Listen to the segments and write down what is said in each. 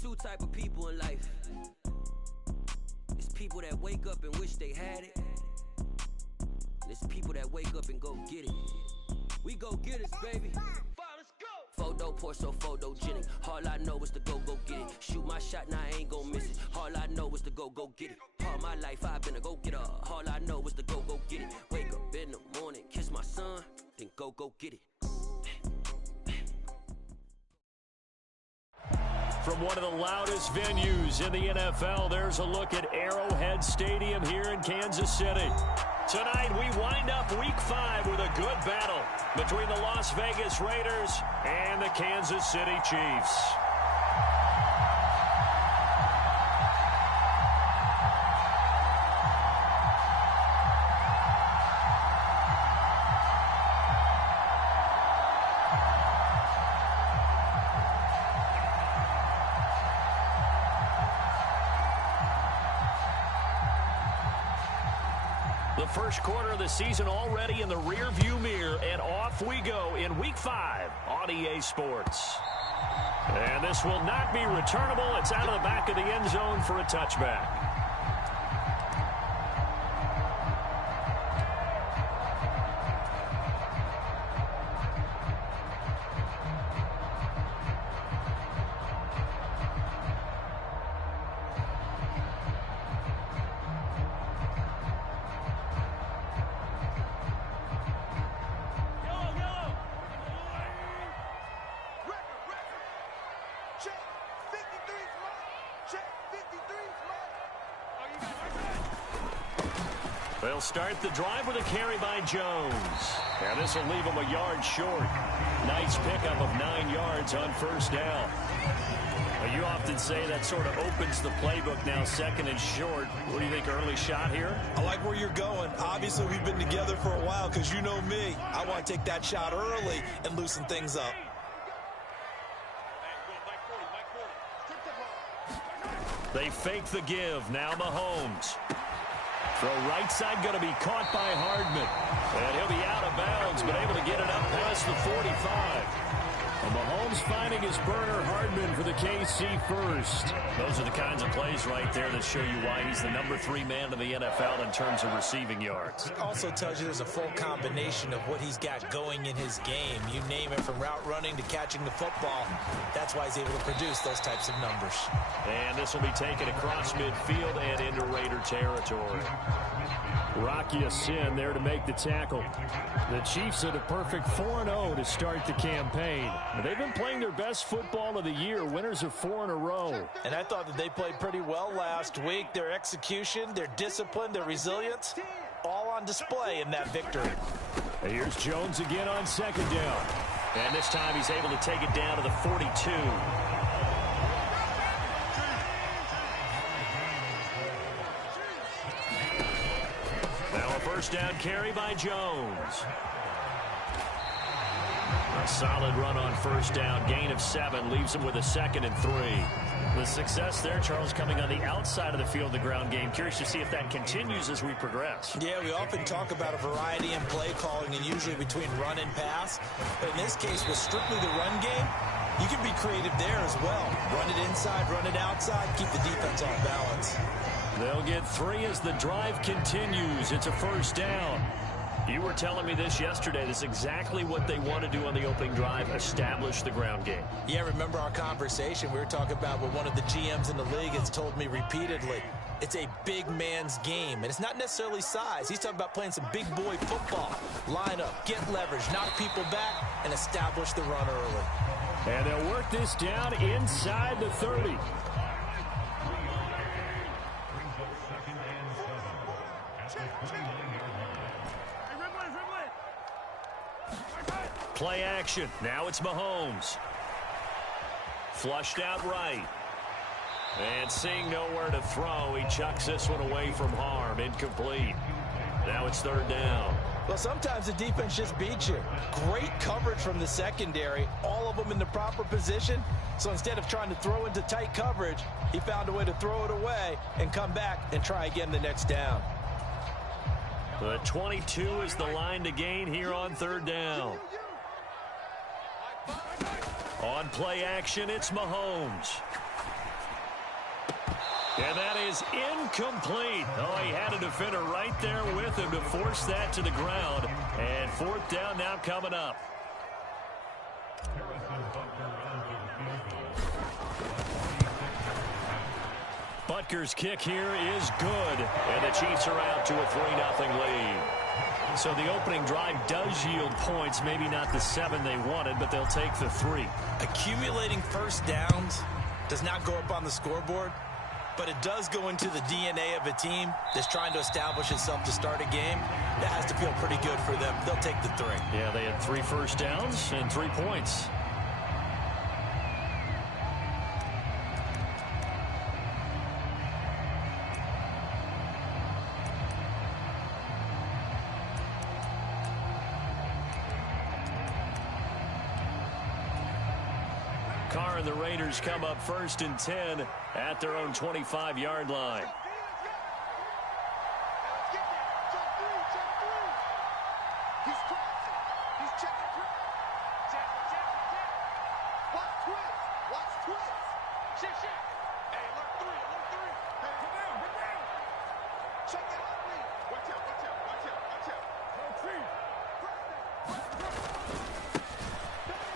two type of people in life. It's people that wake up and wish they had it. And it's people that wake up and go get it. We go get it, baby. Let's go. Photo pour so photogenic. All I know is to go get it. Shoot my shot, now I ain't gon' miss it. All I know is to go get it. All my life I've been a go-getter. All I know is to go get it. Wake up in the morning, kiss my son, then go get it. From one of the loudest venues in the NFL, there's a look at Arrowhead Stadium here in Kansas City. Tonight, we wind up Week 5 with a good battle between the Las Vegas Raiders and the Kansas City Chiefs. The first quarter of the season already in the rear-view mirror, and off we go in Week 5 on EA Sports. And this will not be returnable. It's out of the back of the end zone for a touchback. They'll start the drive with a carry by Jones. And this will leave him a yard short. Nice pickup of 9 yards on first down. Well, you often say that sort of opens the playbook now, second and short. What do you think, early shot here? I like where you're going. Obviously, we've been together for a while because you know me. I want to take that shot early and loosen things up. They fake the give. Now Mahomes. Throw right side going to be caught by Hardman. And he'll be out of bounds, but able to get it up past the 45. And Mahomes finding his burner, Hardman, for the KC first. Those are the kinds of plays right there that show you why he's the #3 man in the NFL in terms of receiving yards. It also tells you there's a full combination of what he's got going in his game. You name it, from route running to catching the football. That's why he's able to produce those types of numbers. And this will be taken across midfield and into Raider territory. Rocky Sin there to make the tackle. The Chiefs are the perfect 4-0 to start the campaign. They've been playing their best football of the year. Winners of 4 in a row. And I thought that they played pretty well last week. Their execution, their discipline, their resilience, all on display in that victory. And here's Jones again on second down. And this time he's able to take it down to the 42. First down carry by Jones. A solid run on first down. Gain of 7 leaves him with a 2nd and 3. The success there, Charles, coming on the outside of the field, the ground game. Curious to see if that continues as we progress. Yeah, we often talk about a variety in play calling and usually between run and pass. But in this case, with strictly the run game, you can be creative there as well. Run it inside, run it outside, keep the defense off balance. They'll get 3 as the drive continues. It's a first down. You were telling me this yesterday. This is exactly what they want to do on the opening drive, establish the ground game. Yeah, remember our conversation? We were talking about what one of the GMs in the league has told me repeatedly. It's a big man's game, and it's not necessarily size. He's talking about playing some big boy football. Line up, get leverage, knock people back, and establish the run early. And they'll work this down inside the 30. Play action. Now it's Mahomes. Flushed out right. And seeing nowhere to throw, he chucks this one away from harm. Incomplete. Now it's third down. Well, sometimes the defense just beats you. Great coverage from the secondary. All of them in the proper position. So instead of trying to throw into tight coverage, he found a way to throw it away and come back and try again the next down. The 22 is the line to gain here on third down. On play action, it's Mahomes. And that is incomplete. Oh, he had a defender right there with him to force that to the ground. And fourth down now coming up. Butker's kick here is good. And the Chiefs are out to a 3-0 lead. So the opening drive does yield points. Maybe not the 7 they wanted, but they'll take the 3. Accumulating first downs does not go up on the scoreboard, but it does go into the DNA of a team that's trying to establish itself to start a game. That has to feel pretty good for them. They'll take the 3. Yeah, they had 3 first downs and 3 points. Carr and the Raiders come up 1st and 10 at their own 25-yard line.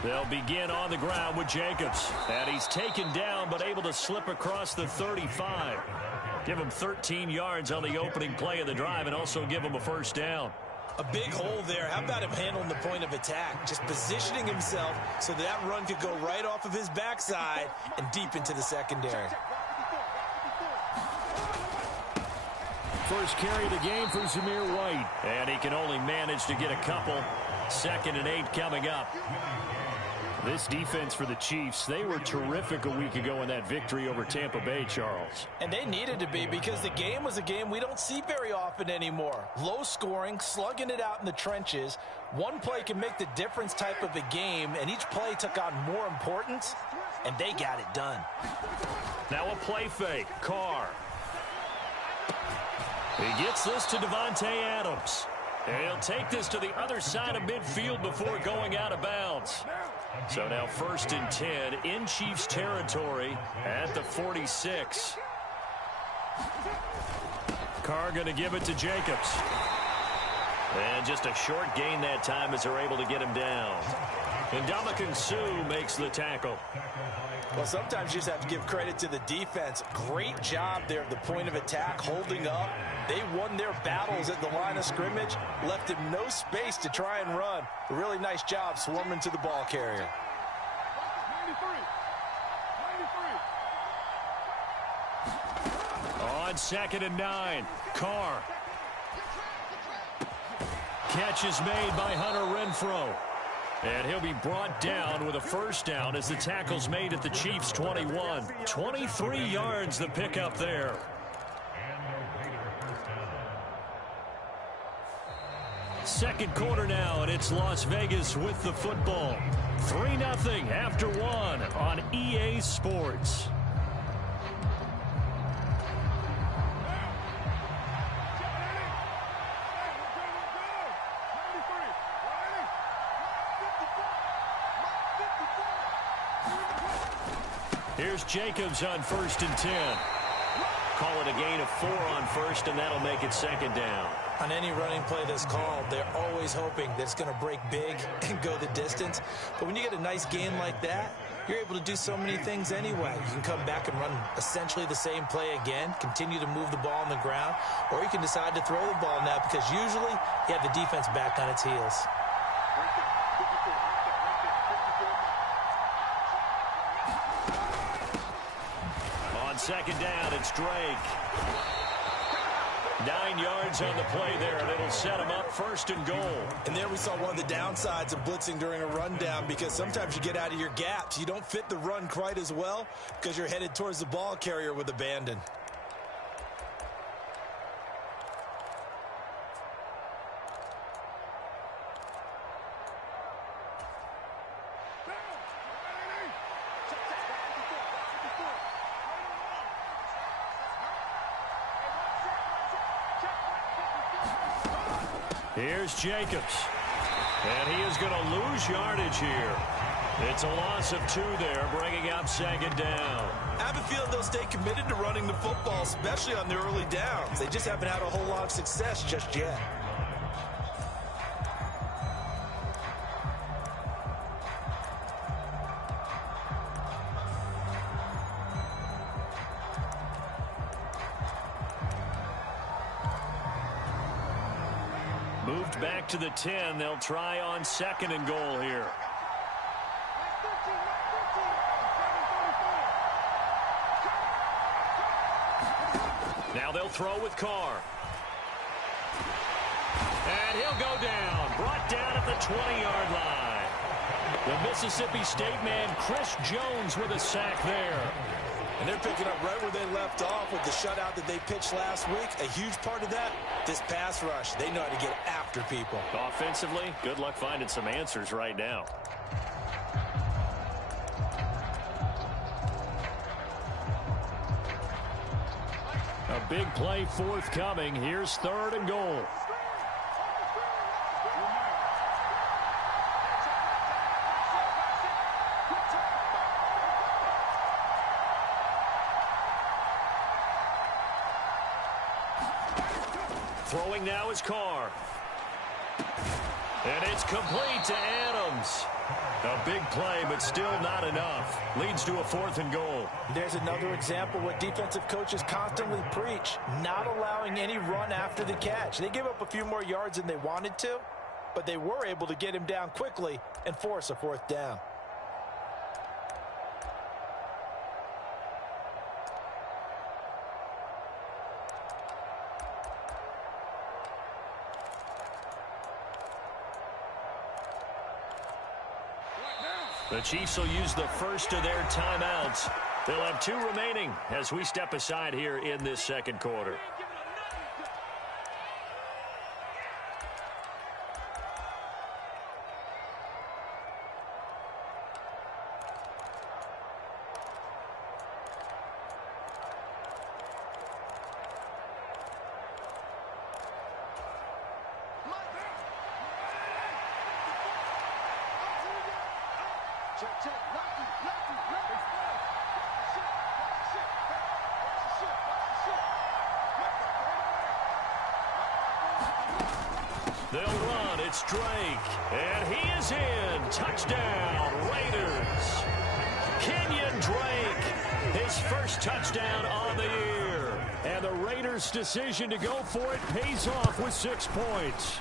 They'll begin on the ground with Jacobs. And he's taken down but able to slip across the 35. Give him 13 yards on the opening play of the drive and also give him a first down. A big hole there. How about him handling the point of attack? Just positioning himself so that run could go right off of his backside and deep into the secondary. First carry of the game for Zamir White. And he can only manage to get a couple. 2nd and 8 coming up. This defense for the Chiefs, they were terrific a week ago in that victory over Tampa Bay, Charles. And they needed to be because the game was a game we don't see very often anymore. Low scoring, slugging it out in the trenches. One play can make the difference type of a game, and each play took on more importance, and they got it done. Now a play fake. Carr. He gets this to Devontae Adams. And he'll take this to the other side of midfield before going out of bounds. So now 1st and 10 in Chiefs territory at the 46. Carr going to give it to Jacobs. And just a short gain that time as they're able to get him down. And Ndamukong Suh makes the tackle. Well, sometimes you just have to give credit to the defense. Great job there at the point of attack, holding up. They won their battles at the line of scrimmage, left him no space to try and run. A really nice job swarming to the ball carrier. 93. On 2nd and 9, Carr. Catch is made by Hunter Renfrow. And he'll be brought down with a first down as the tackle's made at the Chiefs' 21. 23 yards the pickup there. Second quarter now, and it's Las Vegas with the football. 3-0 after 1 on EA Sports. Here's Jacobs on 1st and 10. Call it a gain of 4 on 1st, and that'll make it 2nd down. On any running play that's called, they're always hoping that it's going to break big and go the distance. But when you get a nice gain like that, you're able to do so many things anyway. You can come back and run essentially the same play again, continue to move the ball on the ground, or you can decide to throw the ball now because usually you have the defense back on its heels. On 2nd down, it's Drake. 9 yards on the play there, and it'll set him up 1st and goal. And there we saw one of the downsides of blitzing during a rundown because sometimes you get out of your gaps. You don't fit the run quite as well because you're headed towards the ball carrier with abandon. Here's Jacobs. And he is going to lose yardage here. It's a loss of 2 there, bringing up second down. I have a feeling they'll stay committed to running the football, especially on the early downs. They just haven't had a whole lot of success just yet. Moved back to the 10. They'll try on 2nd and goal here. Now they'll throw with Carr. And he'll go down. Brought down at the 20-yard line. The Mississippi State man, Chris Jones, with a sack there. And they're picking up right where they left off with the shutout that they pitched last week. A huge part of that, this pass rush. They know how to get after people. Offensively, good luck finding some answers right now. A big play forthcoming. Here's 3rd and goal. Throwing now is Carr. And it's complete to Adams. A big play, but still not enough. Leads to a 4th and goal. There's another example what defensive coaches constantly preach, not allowing any run after the catch. They gave up a few more yards than they wanted to, but they were able to get him down quickly and force a 4th down. The Chiefs will use the first of their timeouts. They'll have 2 remaining as we step aside here in this second quarter. They'll run. It's Drake. And he is in. Touchdown, Raiders. Kenyon Drake, his first touchdown on the year. And the Raiders' decision to go for it pays off with 6 points.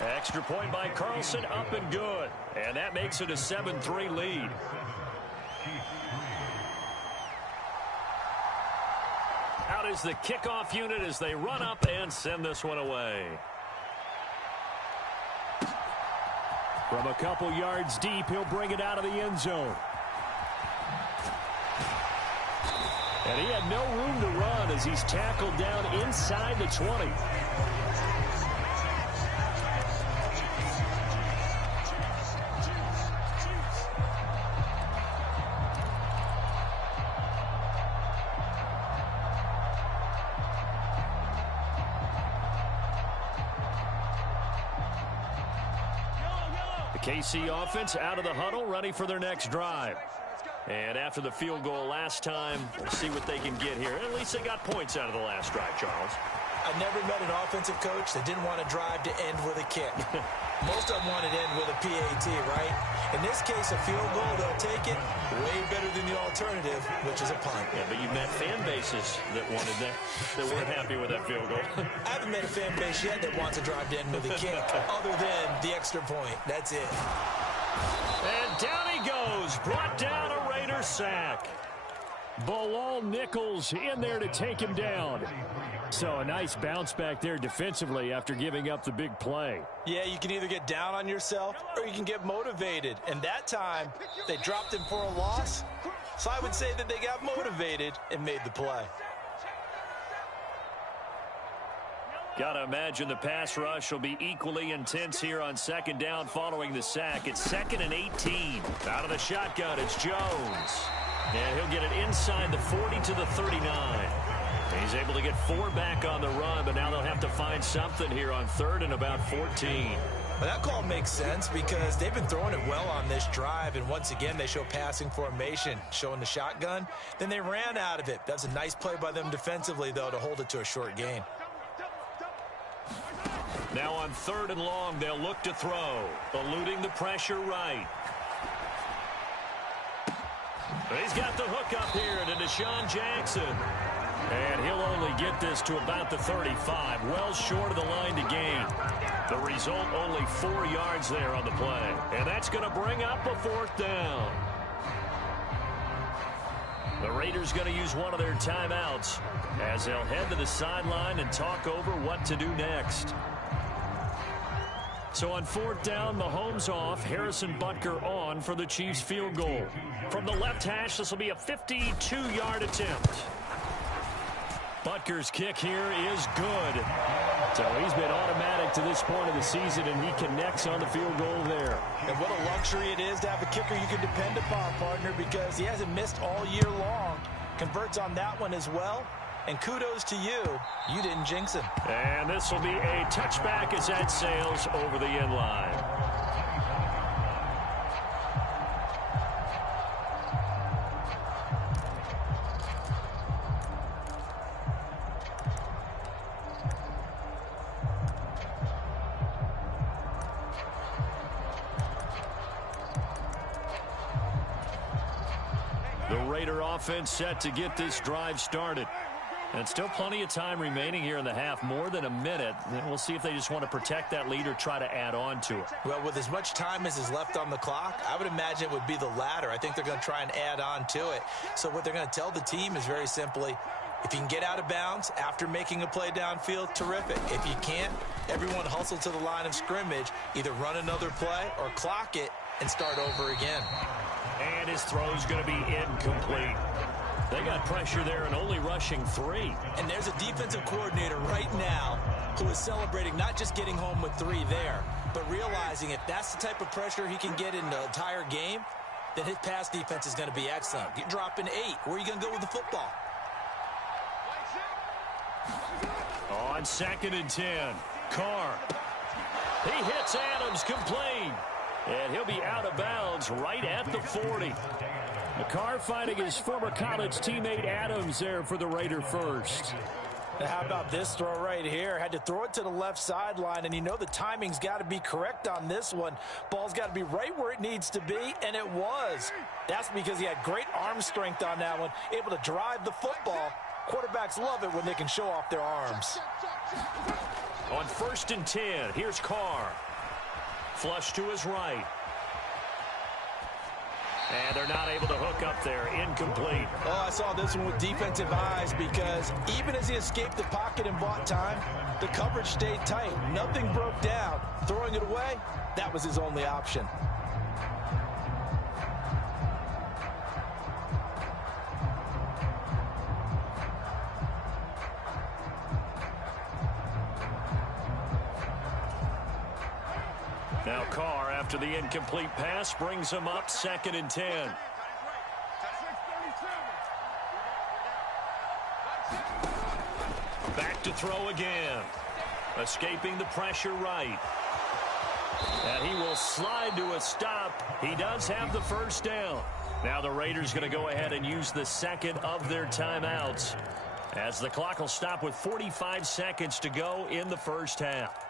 Extra point by Carlson, up and good. And that makes it a 7-3 lead. Out is the kickoff unit as they run up and send this one away. From a couple yards deep, he'll bring it out of the end zone. And he had no room to run as he's tackled down inside the 20. KC offense out of the huddle, ready for their next drive. And after the field goal last time, we'll see what they can get here. At least they got points out of the last drive, Charles. I never met an offensive coach that didn't want to drive to end with a kick. Most of them want to end with a PAT, right? In this case, a field goal, they'll take it. Way better than the alternative, which is a punt. Yeah, but you've met fan bases that wanted that, that weren't happy with that field goal. I haven't met a fan base yet that wants to drive to end with a kick, other than the extra point. That's it. And down he goes. Brought down a Raider sack. Bilal Nichols in there to take him down. So a nice bounce back there defensively after giving up the big play. Yeah, you can either get down on yourself or you can get motivated. And that time, they dropped him for a loss. So I would say that they got motivated and made the play. Gotta imagine the pass rush will be equally intense here on second down following the sack. It's 2nd and 18. Out of the shotgun, it's Jones. And he'll get it inside the 40 to the 39. He's able to get 4 back on the run, but now they'll have to find something here on 3rd and about 14. Well, that call makes sense because they've been throwing it well on this drive, and once again, they show passing formation, showing the shotgun. Then they ran out of it. That's a nice play by them defensively, though, to hold it to a short gain. Now on 3rd and long, they'll look to throw, eluding the pressure right. He's got the hook up here to Deshaun Jackson. And he'll only get this to about the 35, well short of the line to gain. The result, only 4 yards there on the play. And that's going to bring up a 4th down. The Raiders going to use one of their timeouts as they'll head to the sideline and talk over what to do next. So on 4th down, Mahomes off, Harrison Butker on for the Chiefs field goal. From the left hash, this will be a 52-yard attempt. Butker's kick here is good. So he's been automatic to this point of the season, and he connects on the field goal there. And what a luxury it is to have a kicker you can depend upon, partner, because he hasn't missed all year long. Converts on that one as well. And kudos to you. You didn't jinx him. And this will be a touchback as that sails over the end line. The Raider offense set to get this drive started. And still plenty of time remaining here in the half, more than a minute. And we'll see if they just want to protect that lead or try to add on to it. Well, with as much time as is left on the clock, I would imagine it would be the latter. I think they're going to try and add on to it. So what they're going to tell the team is very simply, if you can get out of bounds after making a play downfield, terrific. If you can't, everyone hustle to the line of scrimmage, either run another play or clock it and start over again. And his throw's going to be incomplete. They got pressure there and only rushing 3. And there's a defensive coordinator right now who is celebrating not just getting home with 3 there, but realizing if that's the type of pressure he can get in the entire game, then his pass defense is going to be excellent. You're dropping 8. Where are you going to go with the football? On 2nd and 10, Carr. He hits Adams complete. And he'll be out of bounds right at the 40. Carr fighting his former college teammate Adams there for the Raider first. Now how about this throw right here? Had to throw it to the left sideline, and you know the timing's got to be correct on this one. Ball's got to be right where it needs to be, and it was. That's because he had great arm strength on that one, able to drive the football. Quarterbacks love it when they can show off their arms. On 1st and 10, here's Carr. Flush to his right. And they're not able to hook up there. Incomplete. Oh, I saw this one with defensive eyes because even as he escaped the pocket and bought time, the coverage stayed tight. Nothing broke down. Throwing it away, that was his only option. Now Carr, after the incomplete pass, brings him up 2nd and 10. Back to throw again. Escaping the pressure right. And he will slide to a stop. He does have the 1st down. Now the Raiders going to go ahead and use the 2nd of their timeouts, as the clock will stop with 45 seconds to go in the 1st half.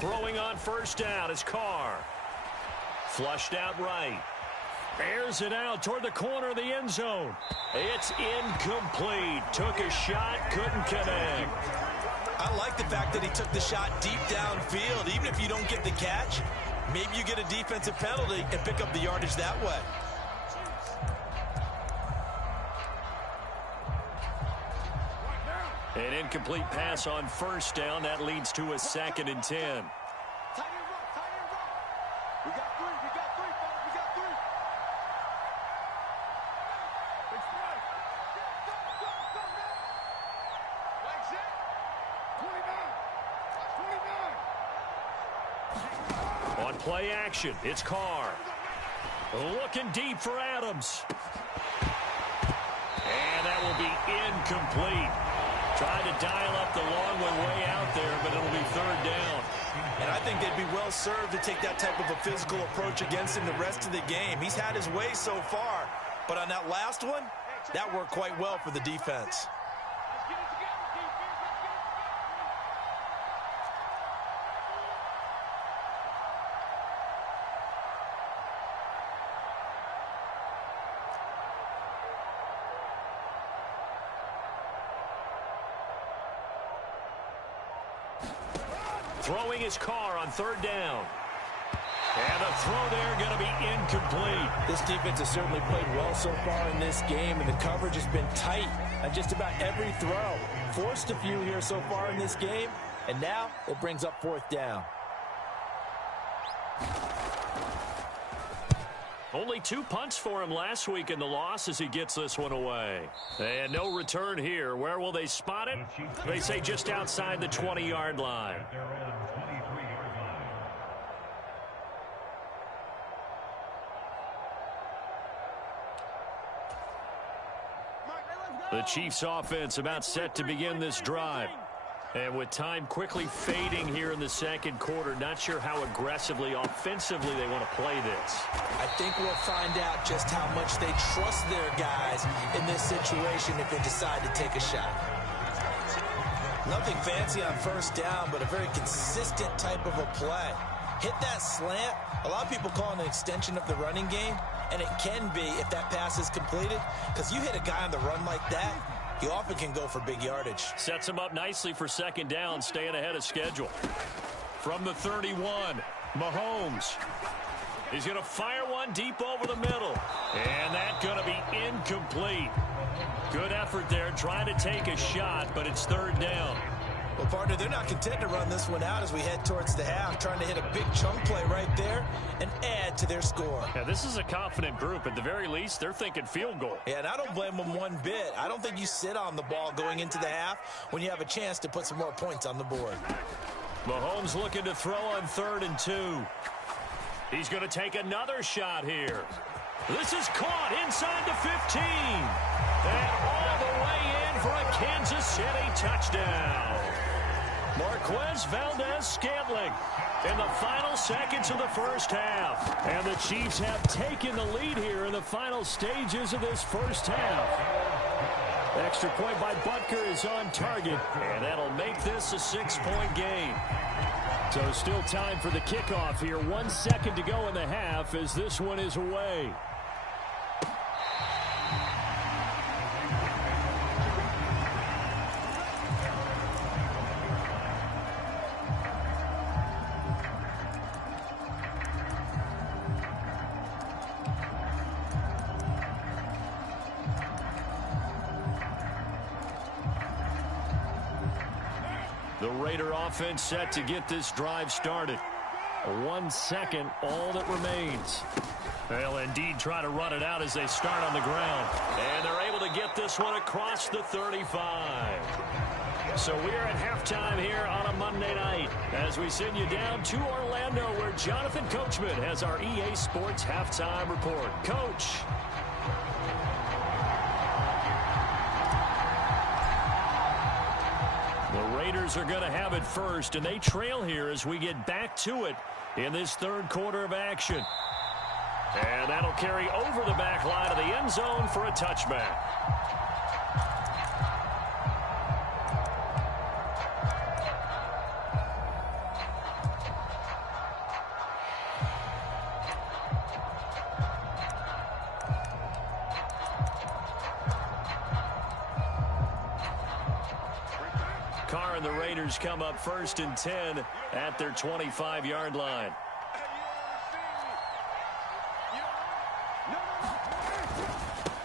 Throwing on 1st down is Carr. Flushed out right. Airs it out toward the corner of the end zone. It's incomplete. Took a shot, couldn't connect. I like the fact that he took the shot deep downfield. Even if you don't get the catch, maybe you get a defensive penalty and pick up the yardage that way. An incomplete pass on first down. That leads to a 2nd and 10. We got three, fellas. We got three. Big strike. Go, man. Like shit. 29. On play action, it's Carr. Looking deep for Adams. And that will be incomplete. Trying to dial up the long one way out there, but it'll be 3rd down. And I think they'd be well served to take that type of a physical approach against him the rest of the game. He's had his way so far, but on that last one, that worked quite well for the defense. Throwing his Carr on 3rd down. And a throw there going to be incomplete. This defense has certainly played well so far in this game, and the coverage has been tight on just about every throw. Forced a few here so far in this game, and now it brings up 4th down. Only 2 punts for him last week in the loss as he gets this one away. And no return here. Where will they spot it? They say just outside the 20-yard line. The Chiefs offense about set to begin this drive. And with time quickly fading here in the 2nd quarter, not sure how aggressively, offensively they want to play this. I think we'll find out just how much they trust their guys in this situation if they decide to take a shot. Nothing fancy on 1st down, but a very consistent type of a play. Hit that slant. A lot of people call it an extension of the running game, and it can be if that pass is completed, because you hit a guy on the run like that, he often can go for big yardage. Sets him up nicely for 2nd down, staying ahead of schedule. From the 31, Mahomes. He's going to fire one deep over the middle. And that's going to be incomplete. Good effort there, trying to take a shot, but it's 3rd down. Well, partner, they're not content to run this one out as we head towards the half, trying to hit a big chunk play right there and add to their score. Yeah, this is a confident group. At the very least, they're thinking field goal. Yeah, and I don't blame them one bit. I don't think you sit on the ball going into the half when you have a chance to put some more points on the board. Mahomes looking to throw on 3rd and 2. He's going to take another shot here. This is caught inside the 15. And all the way in for a Kansas City touchdown. Marquez Valdez-Scantling in the final seconds of the 1st half. And the Chiefs have taken the lead here in the final stages of this 1st half. Extra point by Butker is on target, and that'll make this a 6-point game. So still time for the kickoff here. 1 second to go in the half as this one is away. The Raider offense set to get this drive started. 1 second, all that remains. They'll indeed try to run it out as they start on the ground. And they're able to get this one across the 35. So we're at halftime here on a Monday night as we send you down to Orlando where Jonathan Coachman has our EA Sports halftime report. Coach. The Raiders are going to have it first, and they trail here as we get back to it in this 3rd quarter of action. And that'll carry over the back line of the end zone for a touchback. Carr and the Raiders come up 1st and 10 at their 25-yard line.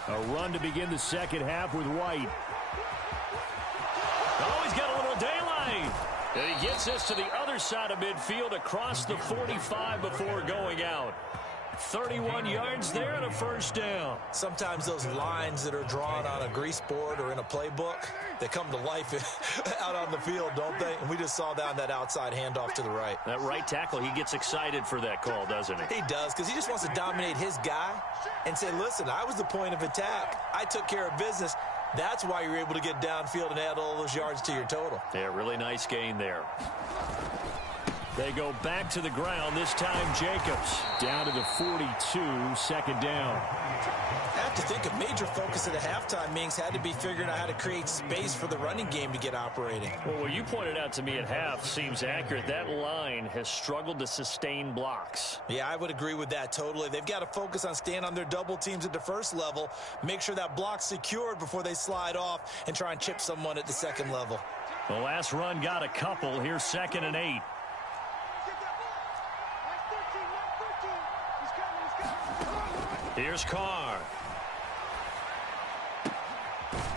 A run to begin the 2nd half with White. Oh, he's got a little daylight. And he gets us to the other side of midfield across the 45 before going out. 31 yards there and a first down. Sometimes those lines that are drawn on a grease board or in a playbook, they come to life out on the field, don't they? And we just saw that on that outside handoff to the right. That right tackle, he gets excited for that call, doesn't he? He does, because he just wants to dominate his guy and say, listen, I was the point of attack. I took care of business. That's why you're able to get downfield and add all those yards to your total. Yeah, really nice gain there. They go back to the ground, this time Jacobs. Down to the 42, second down. I have to think a major focus of the halftime meetings had to be figuring out how to create space for the running game to get operating. Well, what you pointed out to me at half seems accurate. That line has struggled to sustain blocks. Yeah, I would agree with that totally. They've got to focus on staying on their double teams at the first level, make sure that block's secured before they slide off and try and chip someone at the second level. The last run got a couple. Here's 2nd and 8. Here's Carr.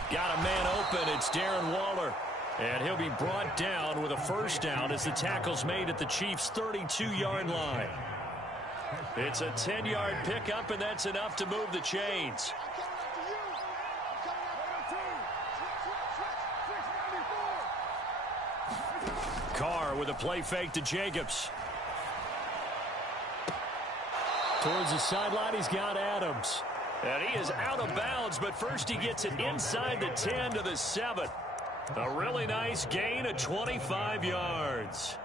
Got a man open. It's Darren Waller. And he'll be brought down with a first down as the tackle's made at the Chiefs' 32-yard line. It's a 10-yard pickup, and that's enough to move the chains. Carr with a play fake to Jacobs. Towards the sideline, he's got Adams. And he is out of bounds, but first he gets it inside the 10 to the 7. A really nice gain of 25 yards.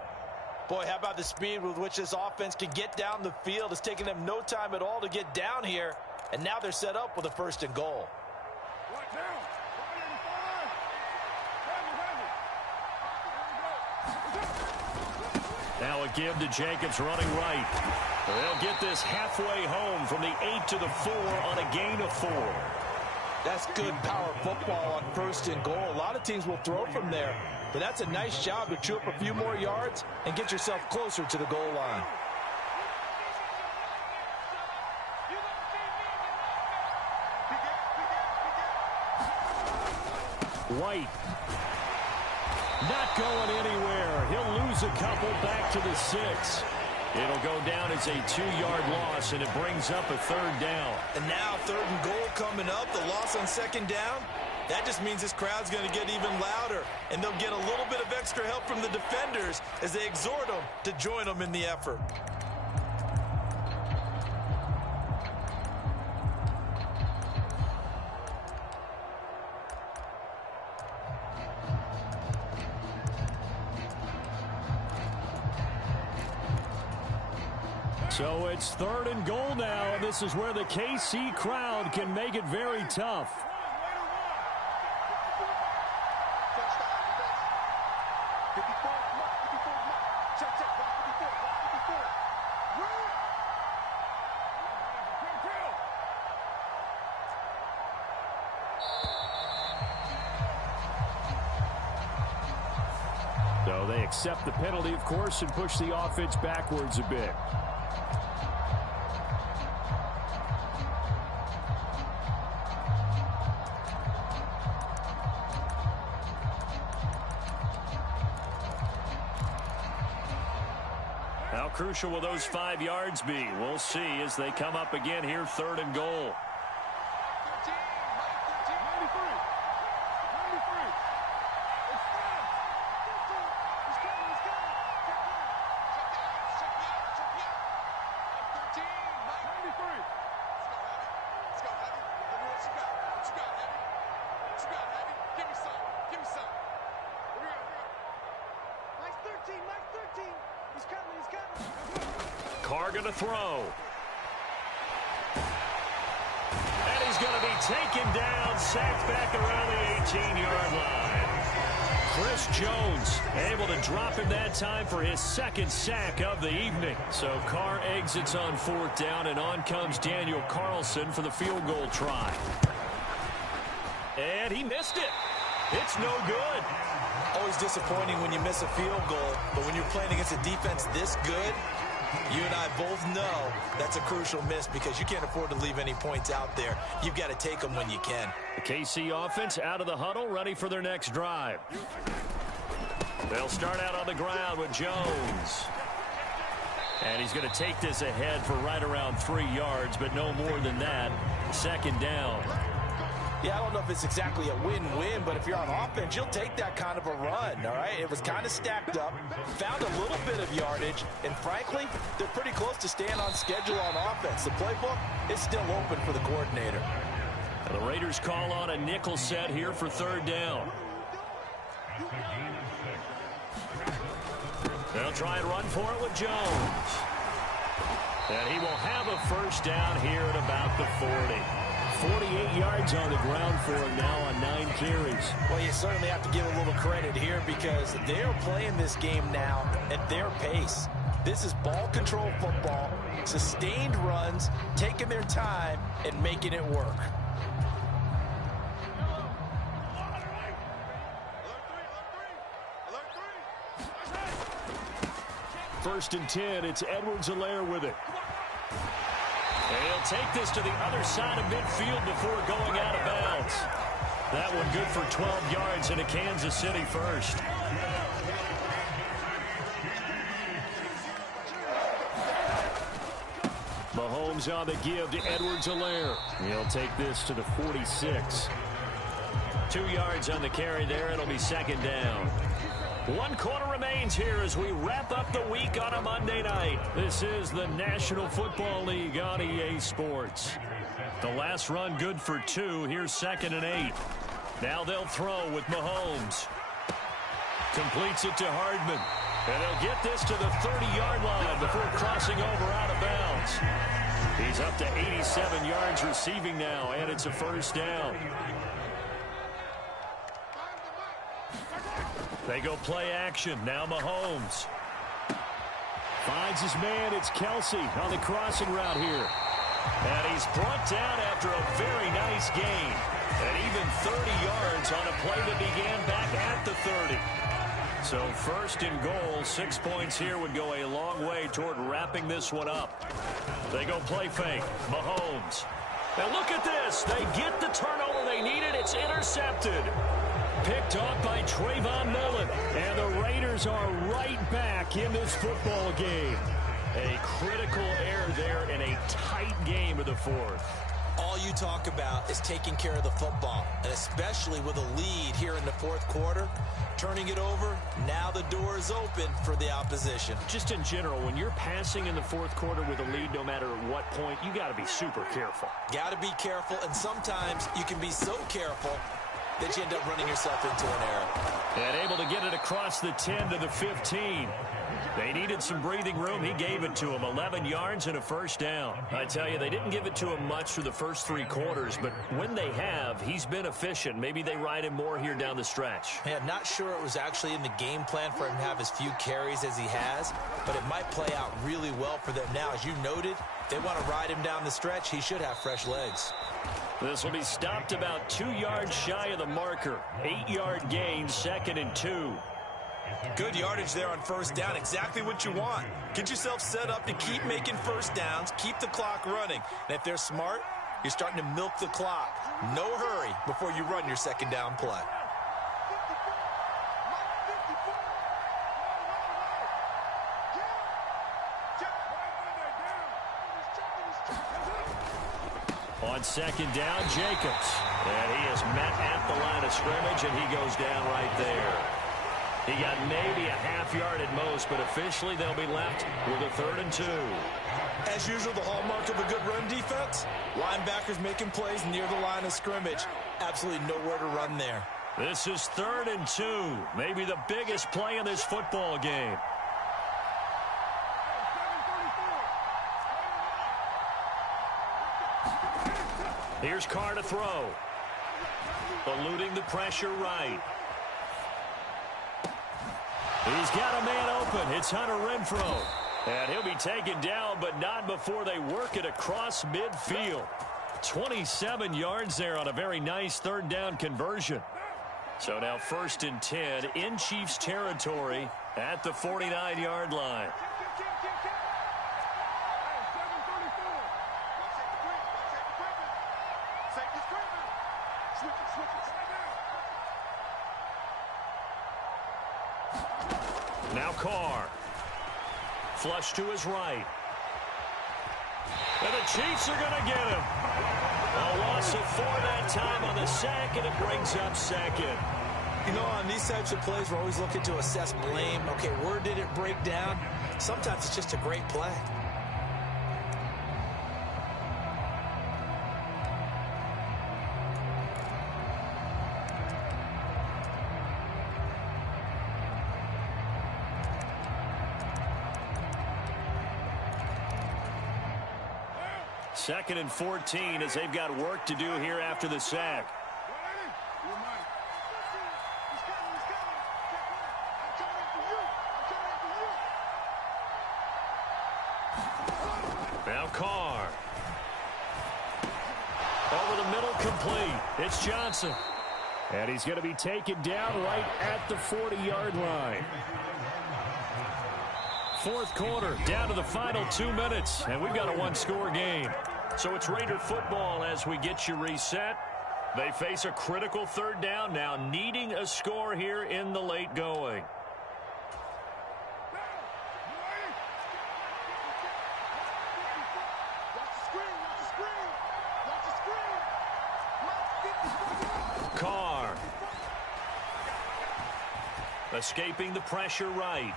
Boy, how about the speed with which this offense can get down the field? It's taking them no time at all to get down here, and now they're set up with a 1st and goal. Now a give to Jacobs running right. They'll get this halfway home from the 8 to the 4 on a gain of 4. That's good power football on 1st and goal. A lot of teams will throw from there, but that's a nice job to chew up a few more yards and get yourself closer to the goal line. White. Not going anywhere. He'll lose a couple back to the 6. It'll go down as a 2-yard loss, and it brings up a 3rd down. And now 3rd and goal coming up, the loss on 2nd down. That just means this crowd's going to get even louder, and they'll get a little bit of extra help from the defenders as they exhort them to join them in the effort. So it's 3rd and goal now, and this is where the KC crowd can make it very tough. So they accept the penalty, of course, and push the offense backwards a bit. How crucial will those 5 yards be? We'll see as they come up again here, 3rd and goal. Carr going to throw. And he's going to be taken down, sacked back around the 18-yard line. Chris Jones able to drop him that time for his 2nd sack of the evening. So Carr exits on 4th down, and on comes Daniel Carlson for the field goal try. And he missed it. It's no good. Always disappointing when you miss a field goal, but when you're playing against a defense this good, You and I both know that's a crucial miss because you can't afford to leave any points out there. You've got to take them when you can. The KC offense out of the huddle, ready for their next drive. They'll start out on the ground with Jones. And he's going to take this ahead for right around 3 yards, but no more than that. Second down. Yeah, I don't know if it's exactly a win-win, but if you're on offense, you'll take that kind of a run, all right? It was kind of stacked up, found a little bit of yardage, and frankly, they're pretty close to staying on schedule on offense. The playbook is still open for the coordinator. And the Raiders call on a nickel set here for third down. They'll try and run for it with Jones. And he will have a first down here at about the 40. 48 yards on the ground for him now on 9 carries. Well, you certainly have to give a little credit here because they're playing this game now at their pace. This is ball control football, sustained runs, taking their time and making it work. First and 10, it's Edwards-Helaire with it. And he'll take this to the other side of midfield before going out of bounds. That one good for 12 yards and a Kansas City first. Mahomes on the give to Edwards-Helaire. He'll take this to the 46. 2 yards on the carry there. It'll be second down. 1 quarter remains here as we wrap up the week on a Monday night. This is the National Football League on EA Sports. The last run good for 2. Here's 2nd and 8. Now they'll throw with Mahomes. Completes it to Hardman. And they'll get this to the 30-yard line before crossing over out of bounds. He's up to 87 yards receiving now, and it's a first down. They go play action. Now Mahomes. Finds his man. It's Kelsey on the crossing route here. And he's brought down after a very nice gain. And even 30 yards on a play that began back at the 30. So first and goal, 6 points here would go a long way toward wrapping this one up. They go play fake. Mahomes. And look at this. They get the turnover they needed. It's intercepted. Picked off by Trayvon Mullen. And the Raiders are right back in this football game. A critical error there in a tight game of the fourth. All you talk about is taking care of the football, and especially with a lead here in the fourth quarter. Turning it over, now the door is open for the opposition. Just in general, when you're passing in the fourth quarter with a lead, no matter at what point, you got to be super careful. Got to be careful, and sometimes you can be so careful that you end up running yourself into an error. And able to get it across the 10 to the 15. They needed some breathing room. He gave it to him. 11 yards and a first down. I tell you, they didn't give it to him much for the first 3 quarters, but when they have, he's been efficient. Maybe they ride him more here down the stretch. Yeah, I'm not sure it was actually in the game plan for him to have as few carries as he has, but it might play out really well for them now. As you noted, they want to ride him down the stretch. He should have fresh legs. This will be stopped about 2 yards shy of the marker. 8-yard gain, 2nd and 2. Good yardage there on first down. Exactly what you want. Get yourself set up to keep making first downs, keep the clock running. And if they're smart, you're starting to milk the clock. No hurry before you run your second down play. On second down, Jacobs. And he is met at the line of scrimmage, and he goes down right there. He got maybe a half yard at most, but officially they'll be left with a 3rd and 2. As usual, the hallmark of a good run defense, linebackers making plays near the line of scrimmage. Absolutely nowhere to run there. This is 3rd and 2, maybe the biggest play in this football game. Here's Carr to throw. Eluding the pressure right. He's got a man open. It's Hunter Renfrow. And he'll be taken down, but not before they work it across midfield. 27 yards there on a very nice 3rd down conversion. So now 1st and 10 in Chiefs territory at the 49-yard line. Now Carr. Flush to his right. And the Chiefs are going to get him. A loss of 4 that time on the sack, and it brings up second. You know, on these types of plays, we're always looking to assess blame. Okay, where did it break down? Sometimes it's just a great play. Second and 14 as they've got work to do here after the sack. Now Carr. Over the middle, complete. It's Johnson. And he's going to be taken down right at the 40-yard line. Fourth quarter, down to the final 2 minutes, and we've got a one-score game. So it's Raider football as we get you reset. They face a critical third down now, needing a score here in the late going. Carr. Escaping the pressure right.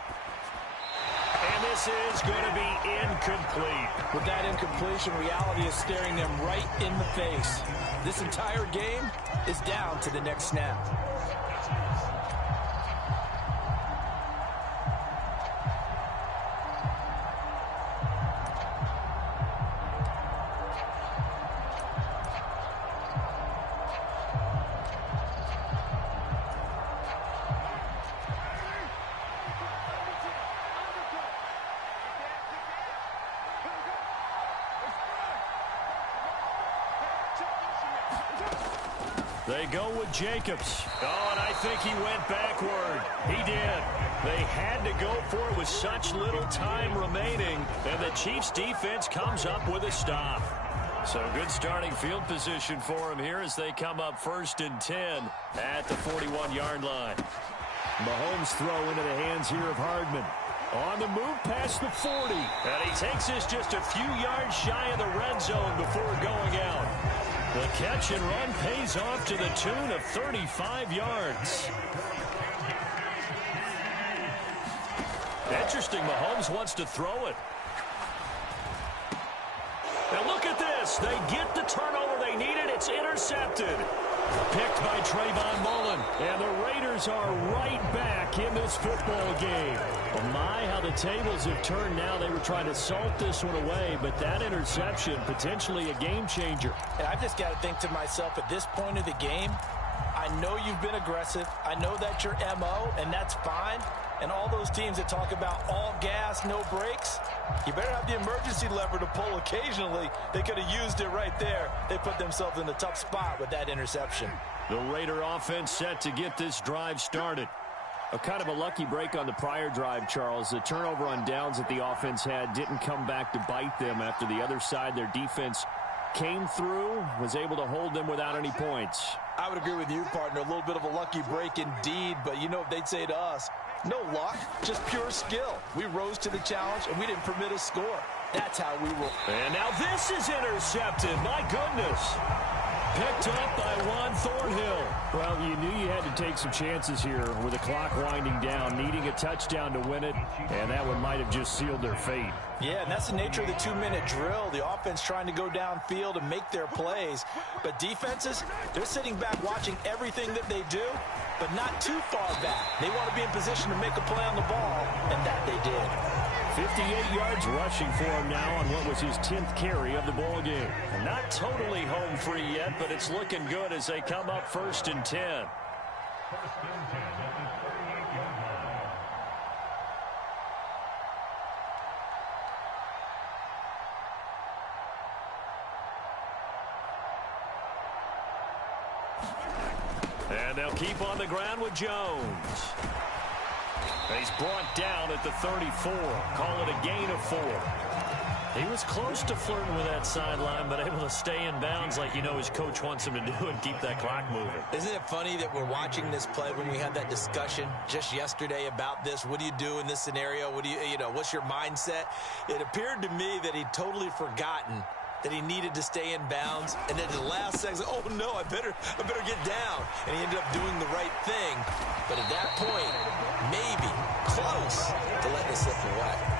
And this is going to be incomplete. With that incompletion, reality is staring them right in the face. This entire game is down to the next snap. They go with Jacobs. Oh, and I think he went backward. He did. They had to go for it with such little time remaining, and the Chiefs' defense comes up with a stop. So good starting field position for him here as they come up 1st and 10 at the 41-yard line. Mahomes throw into the hands here of Hardman. On the move past the 40. And he takes this just a few yards shy of the red zone before going out. The catch and run pays off to the tune of 35 yards. Interesting, Mahomes wants to throw it. Now look at this. They get the turnover they needed. It's intercepted. Picked by Trayvon Mullen. And the Raiders are right back in this football game. Well, my, how the tables have turned now. They were trying to salt this one away, but that interception, potentially a game changer. And I've just got to think to myself, at this point of the game, I know you've been aggressive. I know that's your MO, and that's fine. And all those teams that talk about all gas, no brakes, you better have the emergency lever to pull occasionally. They could have used it right there. They put themselves in a tough spot with that interception. The Raider offense set to get this drive started. A kind of a lucky break on the prior drive, Charles. The turnover on downs that the offense had didn't come back to bite them after the other side. Their defense came through, was able to hold them without any points. I would agree with you, partner. A little bit of a lucky break indeed, but you know what they'd say to us? No luck, just pure skill. We rose to the challenge, and we didn't permit a score. That's how we roll. And now this is intercepted. My goodness. Picked up by Juan Thornhill. Well, you knew you had to take some chances here with the clock winding down, needing a touchdown to win it, and that one might have just sealed their fate. Yeah, and that's the nature of the 2-minute drill. The offense trying to go downfield and make their plays. But defenses, they're sitting back watching everything that they do, but not too far back. They want to be in position to make a play on the ball, and that they did. 58 yards rushing for him now on what was his 10th carry of the ball game. Not totally home free yet, but it's looking good as they come up 1st and 10. And they'll keep on the ground with Jones. He's brought down at the 34. Call it a gain of 4. He was close to flirting with that sideline, but able to stay in bounds like his coach wants him to do and keep that clock moving. Isn't it funny that we're watching this play when we had that discussion just yesterday about this? What do you do in this scenario? What do what's your mindset? It appeared to me that he'd totally forgotten that he needed to stay in bounds, and then at the last second, oh no, I better get down. And he ended up doing the right thing. But at that point, maybe close to letting it slip away.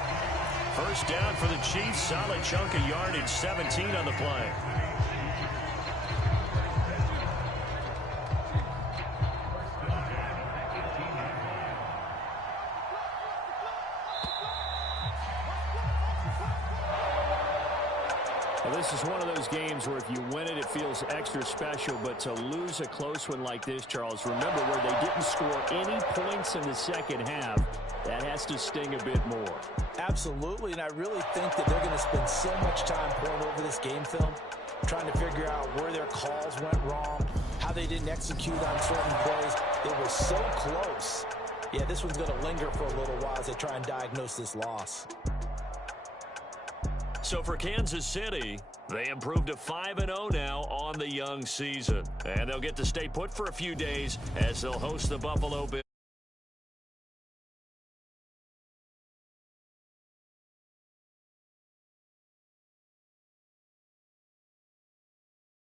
First down for the Chiefs. Solid chunk of yardage, 17 on the play. Well, this is one of those games where if you win it, it feels extra special. But to lose a close one like this, Charles, remember where they didn't score any points in the second half. That has to sting a bit more. Absolutely, and I really think that they're going to spend so much time pouring over this game film, trying to figure out where their calls went wrong, how they didn't execute on certain plays. They were so close. Yeah, this one's going to linger for a little while as they try and diagnose this loss. So for Kansas City, they improved to 5-0 now on the young season. And they'll get to stay put for a few days as they'll host the Buffalo Bills.